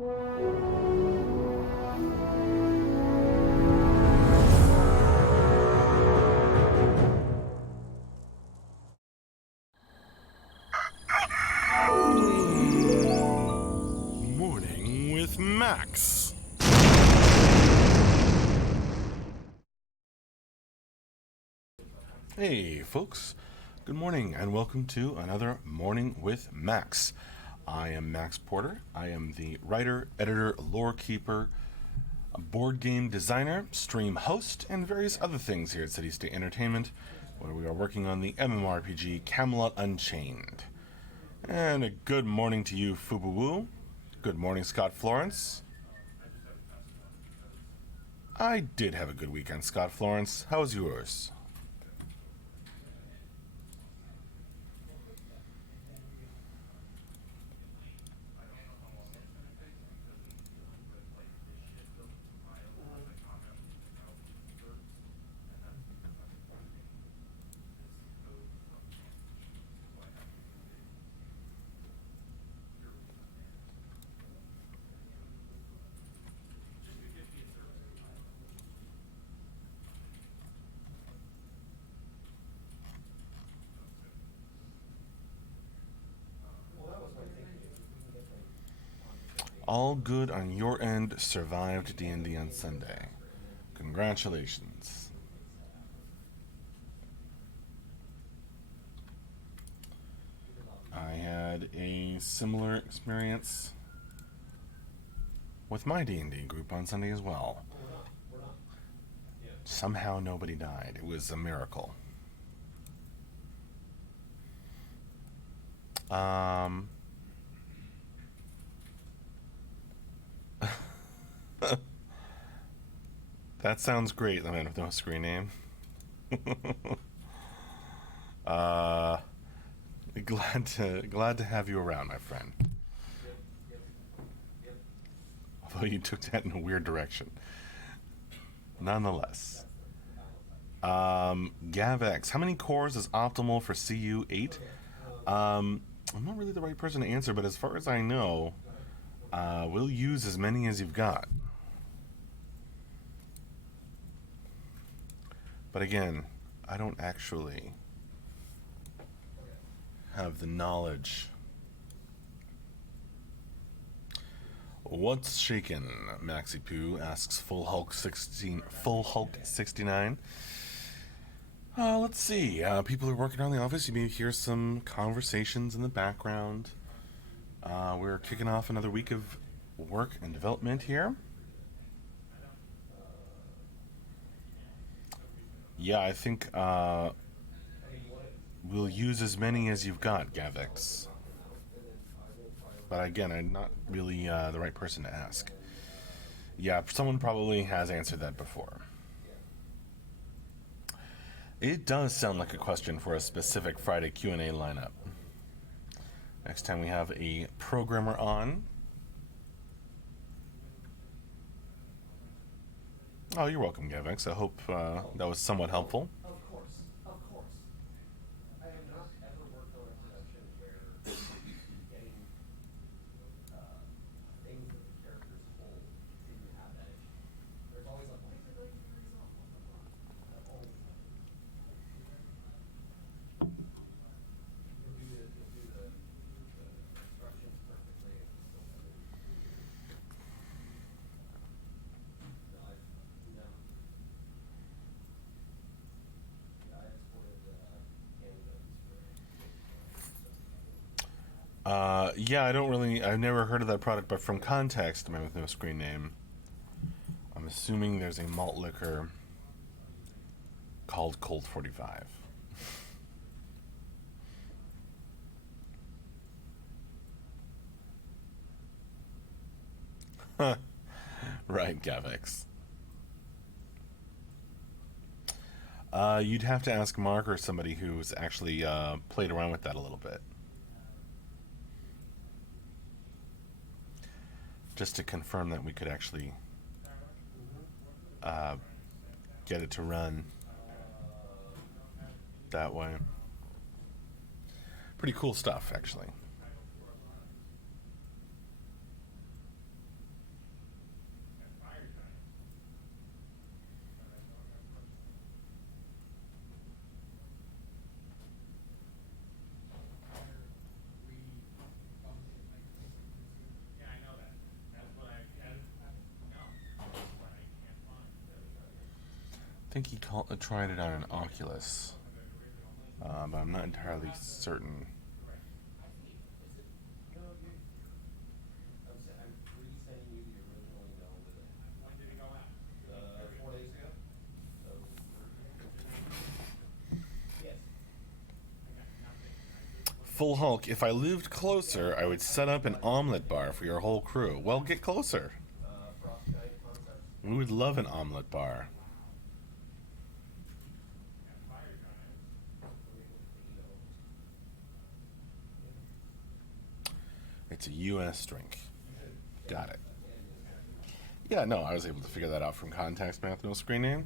Morning with Max. Hey, folks. Good morning, and welcome to another Morning with Max. I am Max Porter. I am the writer, editor, lore keeper, a board game designer, stream host, and various other things here at City State Entertainment, where we are working on the MMORPG Camelot Unchained. And a good morning to you, Fubu. Good morning, Scott Florence. I did have a good weekend, Scott Florence. How was yours? All good on your end. Survived D&D on Sunday. Congratulations. I had a similar experience with my D&D group on Sunday as well. Somehow nobody died. It was a miracle. That sounds great, the man with no screen name. uh, glad to have you around, my friend. Although you took that in a weird direction. Nonetheless. GavX, how many cores is optimal for CU8? I'm not really the right person to answer, but as far as I know, we'll use as many as you've got. But again, I don't actually have the knowledge. What's shaken? Maxi Poo asks Full Hulk 69. Let's see. People are working around the office. You may hear some conversations in the background. We're kicking off another week of work and development here. Yeah, I think we'll use as many as you've got, Gavix. But again, I'm not really the right person to ask. Yeah, someone probably has answered that before. It does sound like a question for a specific Friday Q&A lineup. Next time we have a programmer on. Oh, you're welcome, Gavix. I hope that was somewhat helpful. Yeah, I've never heard of that product, but from context, man with no screen name, I'm assuming there's a malt liquor called Colt 45. Right, Gavix. You'd have to ask Mark or somebody who's actually played around with that a little bit. Just to confirm that we could actually get it to run that way. Pretty cool stuff, actually. think he tried it on an Oculus, but I'm not entirely certain. Full Hulk, if I lived closer, I would set up an omelet bar for your whole crew. Well, get closer. We would love an omelet bar. It's a U.S. drink. Got it. Yeah, no, I was able to figure that out from context math, no screen name.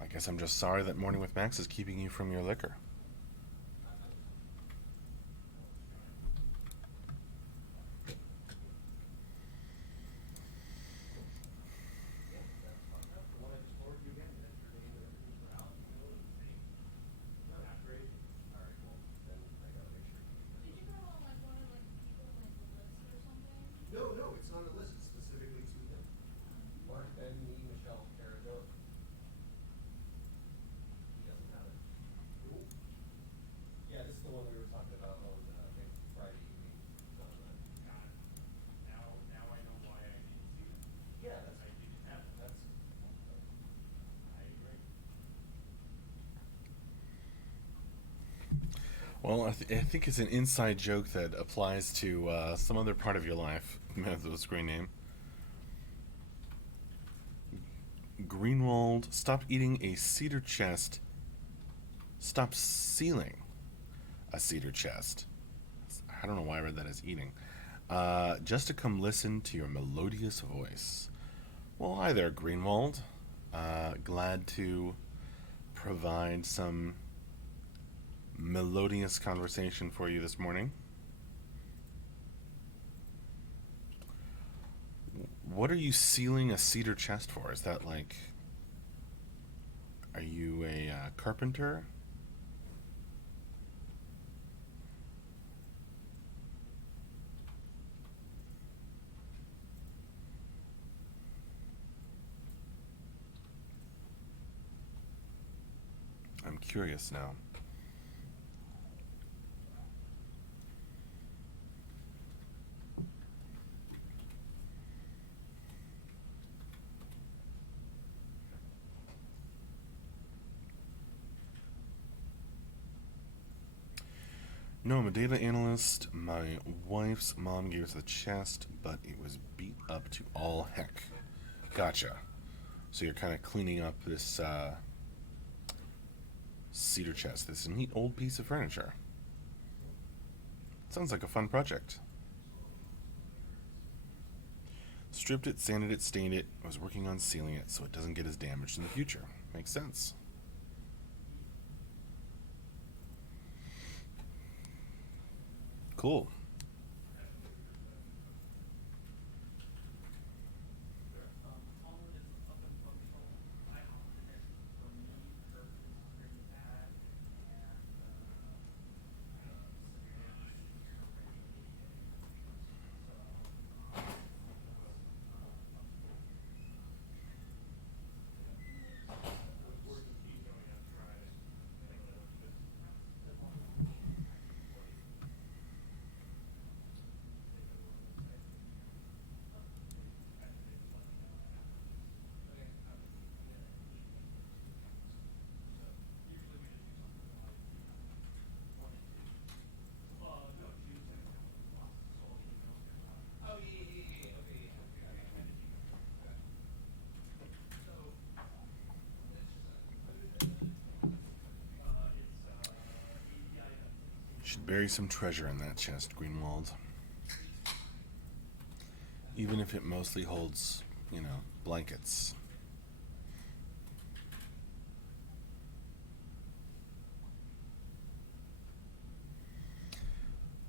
I guess I'm just sorry that Morning with Max is keeping you from your liquor. Well, I think it's an inside joke that applies to some other part of your life. The screen name. Greenwald, stop eating a cedar chest. Stop sealing a cedar chest. I don't know why I read that as eating. Just to come listen to your melodious voice. Well, hi there, Greenwald. Glad to provide some melodious conversation for you this morning. What are you sealing a cedar chest for? Is that like... Are you a carpenter? I'm curious now. No, I'm a data analyst. My wife's mom gave us the chest, but it was beat up to all heck. Gotcha. So you're kind of cleaning up this cedar chest, this neat old piece of furniture. Sounds like a fun project. Stripped it, sanded it, stained it. I was working on sealing it so it doesn't get as damaged in the future. Makes sense. Cool. Should bury some treasure in that chest, Greenwald. Even if it mostly holds, blankets.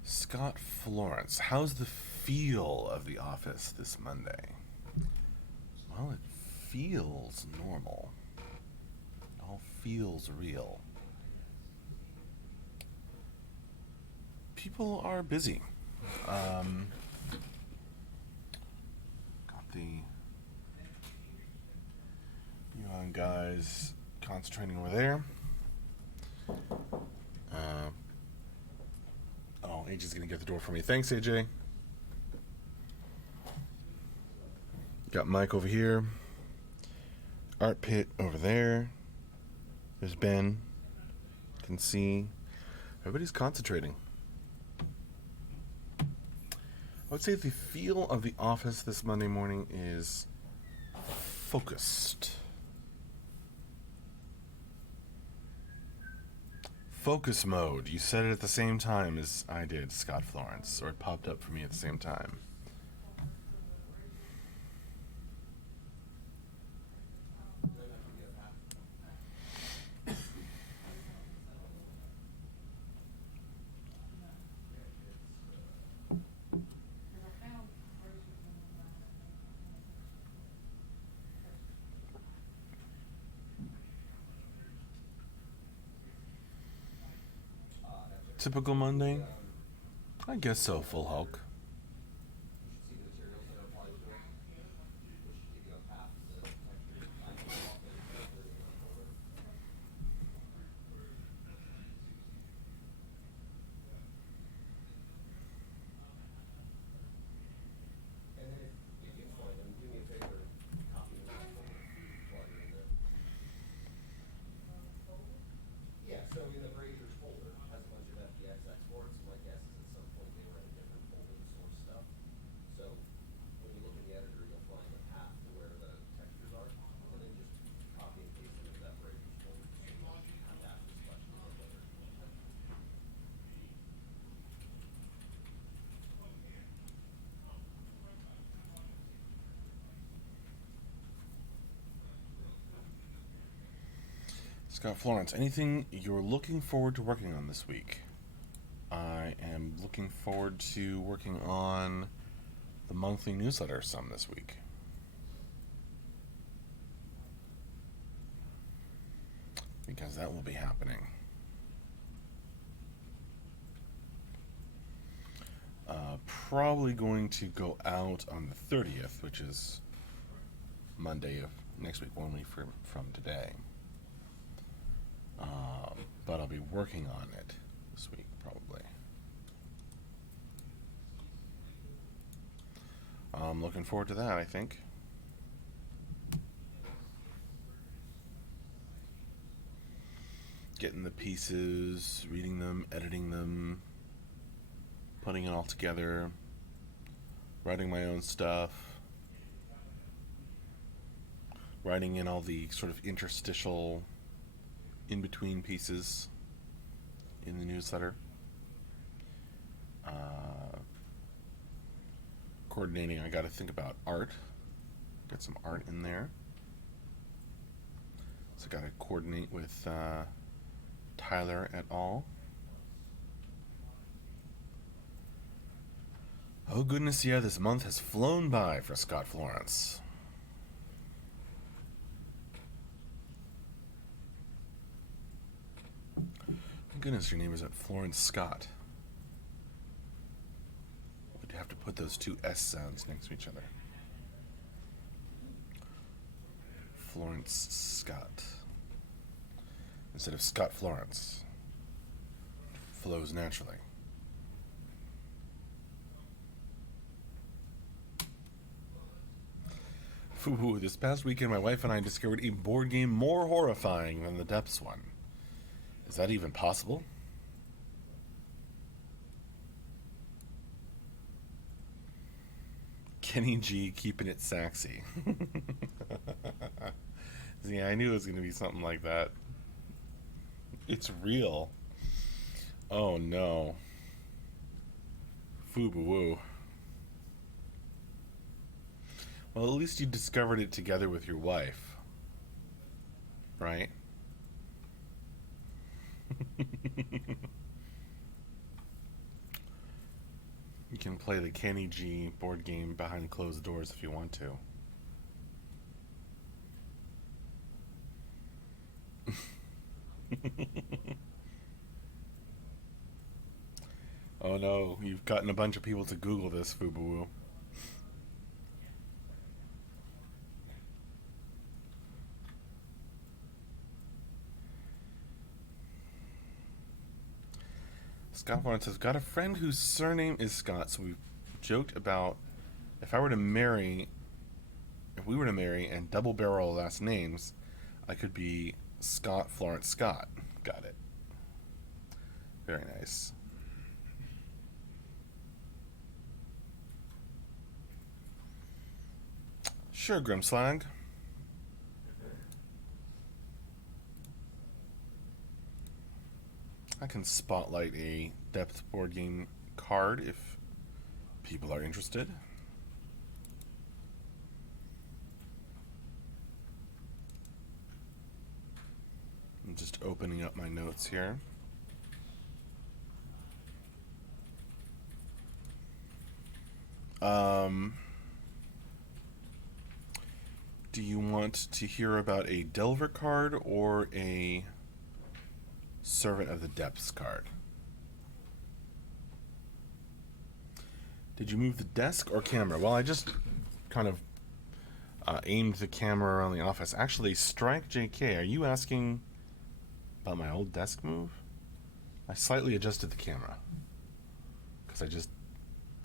Scott Florence, how's the feel of the office this Monday? Well, it feels normal. It all feels real. people are busy. Um, got the young guys concentrating over there. Oh, AJ's gonna get the door for me. Thanks, AJ. Got Mike over here. Art Pit over there. There's Ben. Can see. Everybody's concentrating. I would say the feel of the office this Monday morning is focused. Focus mode. You said it at the same time as I did, Scott Florence, or it popped up for me at the same time. Typical Monday? I guess so, Full Hulk. Scott Florence, anything you're looking forward to working on this week? I am looking forward to working on the monthly newsletter some this week. Because that will be happening. Probably going to go out on the 30th, which is Monday of next week, only from today. But I'll be working on it this week, probably. I'm looking forward to that, I think. Getting the pieces, reading them, editing them, putting it all together, writing my own stuff, writing in all the sort of interstitial in-between pieces in the newsletter. Coordinating, I got to think about art. Get some art in there. So I got to coordinate with Tyler et al. Oh goodness, yeah, this month has flown by for Scott Florence. Goodness, your name isn't Florence Scott. Would have to put those two S sounds next to each other. Florence Scott. Instead of Scott Florence. Flows naturally. Ooh, this past weekend my wife and I discovered a board game more horrifying than the Depths one. Is that even possible? Kenny G keeping it sexy. Yeah, I knew it was going to be something like that. It's real. Oh no. Foo-boo-woo. Well, at least you discovered it together with your wife. Right? You can play the Kenny G board game behind closed doors if you want to. Oh no, you've gotten a bunch of people to Google this, Fubu. Scott Warren says, got a friend whose surname is Scott, so we joked about if I were to marry, if we were to marry and double barrel last names, I could be Scott Florence Scott. Got it. Very nice. Sure, Grimslag. I can spotlight a depth board game card if people are interested. I'm just opening up my notes here. Do you want to hear about a Delver card or a Servant of the Depths card? Did you move the desk or camera? Well, I just kind of aimed the camera around the office. Actually, Strike JK, are you asking about my old desk move? I slightly adjusted the camera because I just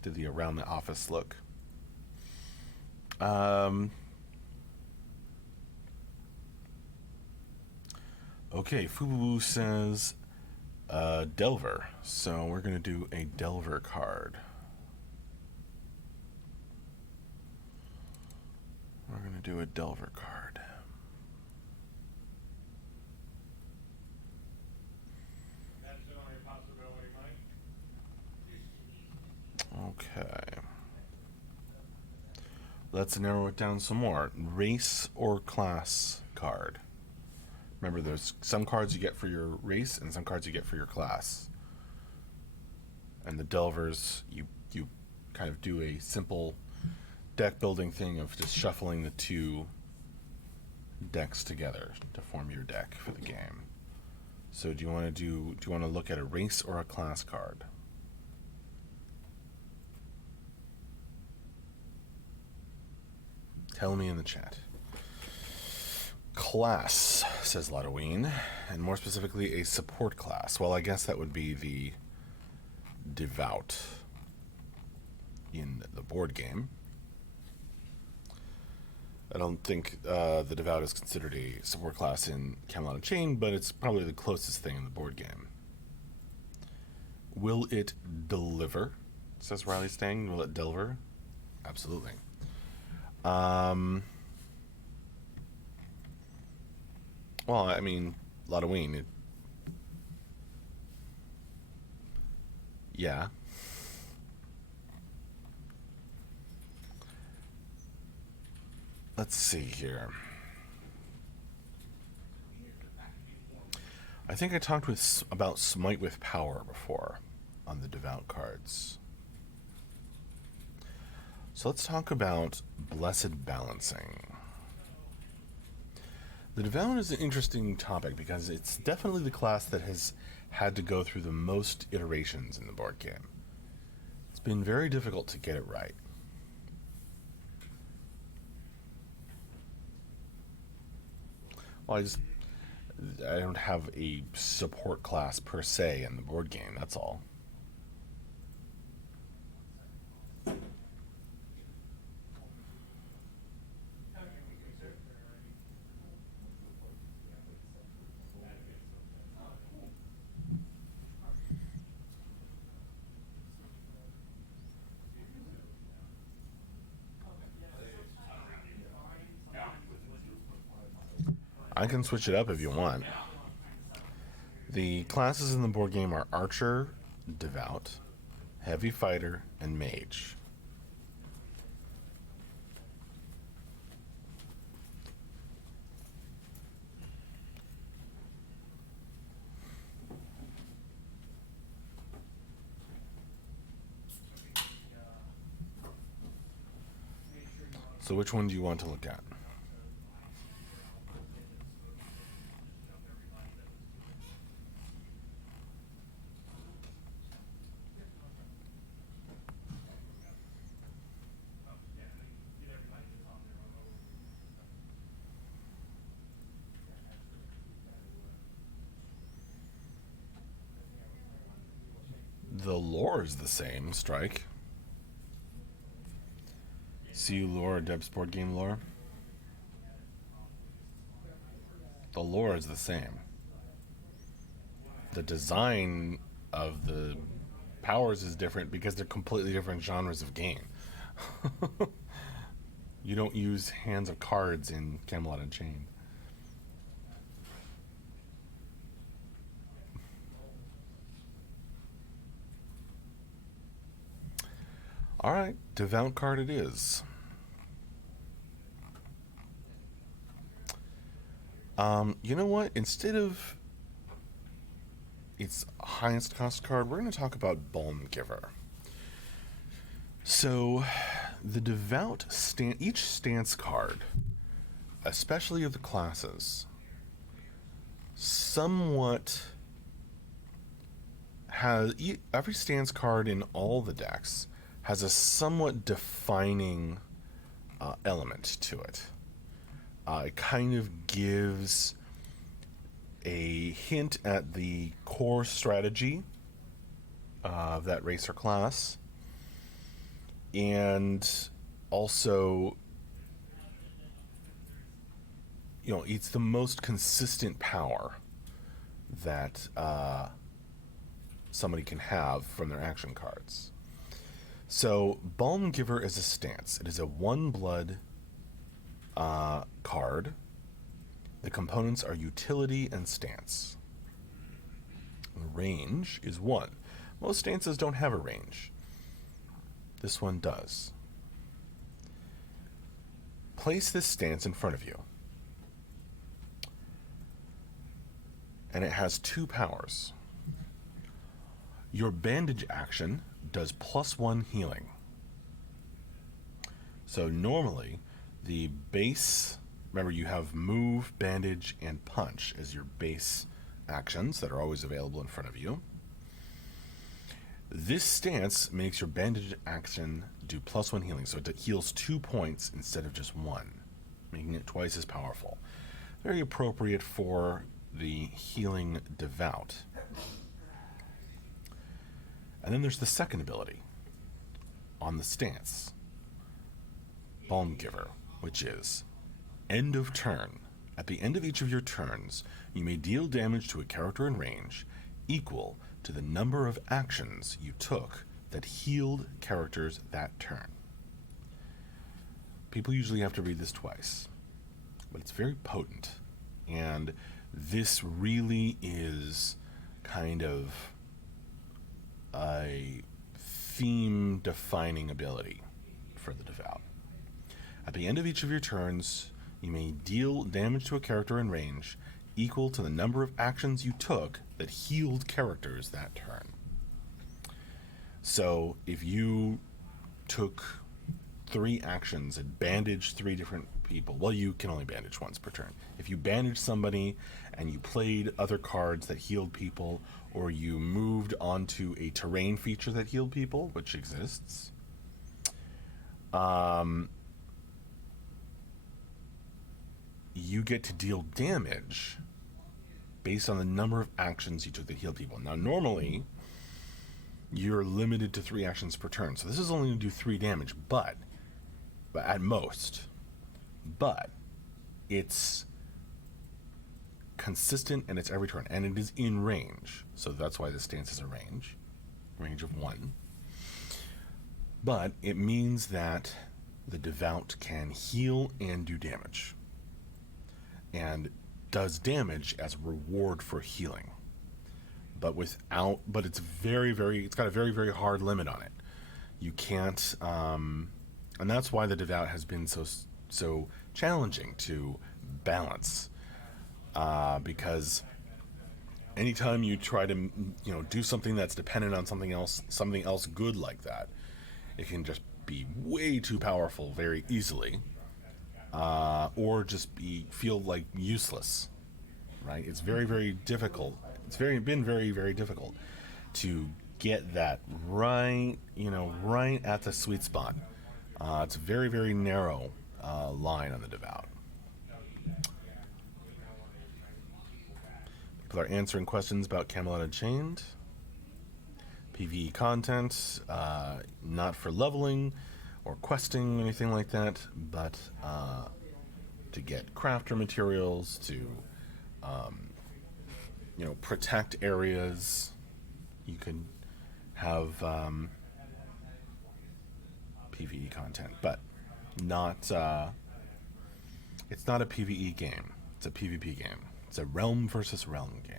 did the around the office look. Okay, Fubu says Delver. So we're going to do a Delver card. We're going to do a Delver card. That's the only possibility, Mike. Okay. Let's narrow it down some more. Race or class card. Remember, there's some cards you get for your race and some cards you get for your class. And the Delvers, you kind of do a simple deck building thing of just shuffling the two decks together to form your deck for the game. So do you want to look at a race or a class card? Tell me in the chat. Class, says Lotoween, and more specifically a support class. Well, I guess that would be the Devout in the board game. I don't think the Devout is considered a support class in Camelot Unchained, but it's probably the closest thing in the board game. Will it deliver? Says Riley Stang. Will it deliver? Absolutely. Well, I mean, Lotoween. Yeah. Let's see here. I think I talked about Smite with Power before on the Devout cards. So let's talk about Blessed Balancing. The Devout is an interesting topic because it's definitely the class that has had to go through the most iterations in the board game. It's been very difficult to get it right. Well, I don't have a support class per se in the board game, that's all. I can switch it up if you want. The classes in the board game are Archer, Devout, Heavy Fighter, and Mage. So which one do you want to look at? The lore is the same, Strike. CU lore or Deb's board game lore? The lore is the same. The design of the powers is different because they're completely different genres of game. You don't use hands of cards in Camelot Unchained. Alright, Devout card it is. You know what? Instead of its highest cost card, we're going to talk about Balm Giver. So, the Devout each stance card, especially of the classes, somewhat has every stance card in all the decks has a somewhat defining element to it. It kind of gives a hint at the core strategy of that race or class, and also, it's the most consistent power that somebody can have from their action cards. So, Balm Giver is a stance. It is a 1-blood card. The components are utility and stance. Range is 1. Most stances don't have a range. This one does. Place this stance in front of you. And it has 2 powers. Your bandage action does +1 healing. So normally, the base, remember you have move, bandage, and punch as your base actions that are always available in front of you. This stance makes your bandage action do +1 healing, so it heals 2 points instead of just 1, making it twice as powerful. Very appropriate for the healing Devout. And then there's the second ability on the stance, Balm Giver, which is end of turn. At the end of each of your turns, you may deal damage to a character in range equal to the number of actions you took that healed characters that turn. People usually have to read this twice, but it's very potent, and this really is kind of a theme-defining ability for the Devout. At the end of each of your turns, you may deal damage to a character in range equal to the number of actions you took that healed characters that turn. So if you took 3 actions and bandaged 3 different people, well, you can only bandage once per turn. If you bandaged somebody and you played other cards that healed people, or you moved onto a terrain feature that healed people, which exists, you get to deal damage based on the number of actions you took that healed people. Now, normally, you're limited to 3 actions per turn, so this is only going to do 3 damage, but at most. But it's consistent and it's every turn, and it is in range, so that's why this stance is a range of 1. But it means that the Devout can heal and do damage, and does damage as reward for healing, but it's it's got a very, very hard limit on it. You can't, and that's why the Devout has been so challenging to balance, because anytime you try to do something that's dependent on something else good like that, it can just be way too powerful very easily, or just feel like useless, right? It's very, very difficult. It's been very, very difficult to get that right at the sweet spot. It's a very, very narrow line on the Devout. People are answering questions about Camelot Unchained. PvE content, not for leveling or questing, anything like that, but to get crafter materials, to protect areas. You can have PvE content, but not. It's not a PvE game. It's a PvP game. It's a realm versus realm game.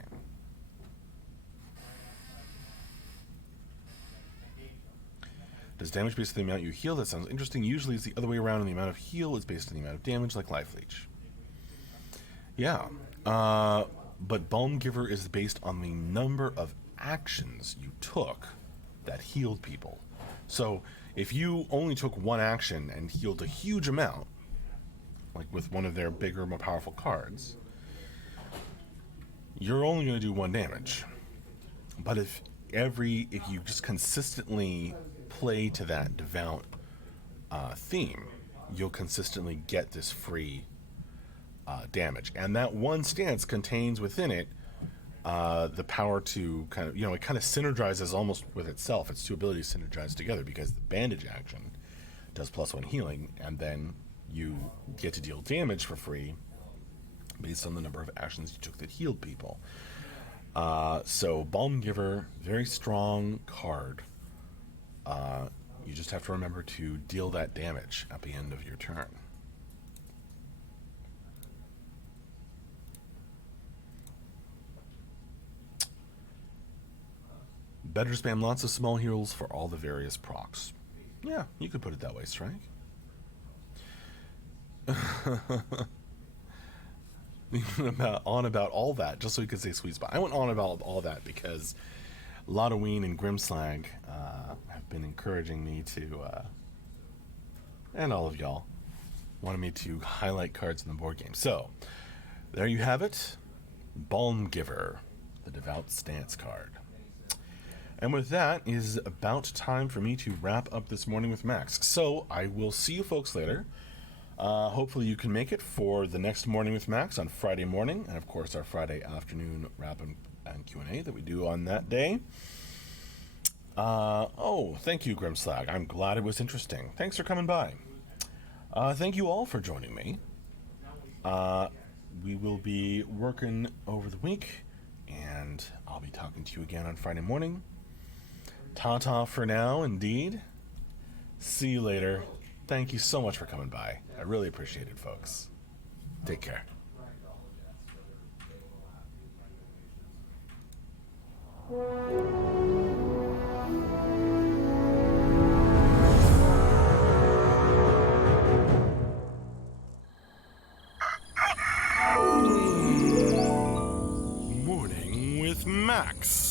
Does damage based on the amount you heal? That sounds interesting. Usually it's the other way around, and the amount of heal is based on the amount of damage, like Life Leech. Yeah. But Balm Giver is based on the number of actions you took that healed people. So if you only took one action and healed a huge amount, like with one of their bigger, more powerful cards, you're only going to do 1 damage. But if you just consistently play to that devout theme, you'll consistently get this free damage. And that one stance contains within it the power to kind of, it kind of synergizes almost with itself. Its two abilities synergize together because the bandage action does +1 healing, and then you get to deal damage for free based on the number of actions you took that healed people. So Balm Giver, very strong card. You just have to remember to deal that damage at the end of your turn. Better spam lots of small heals for all the various procs. Yeah, you could put it that way, Strike. about all that, just so you could say sweet spot. I went on about all that because Lotoween and Grimslag have been encouraging me to, and all of y'all wanted me to highlight cards in the board game. So, there you have it. Balm Giver, the Devout Stance card. And with that, it is about time for me to wrap up this morning with Max. So, I will see you folks later. Hopefully you can make it for the next Morning with Max on Friday morning, and of course our Friday afternoon wrap and Q&A that we do on that day. Thank you, Grimslag. I'm glad it was interesting. Thanks for coming by. Thank you all for joining me. We will be working over the week, and I'll be talking to you again on Friday morning. Ta-ta for now, indeed. See you later. Thank you so much for coming by. I really appreciate it, folks. Take care. Morning with Max.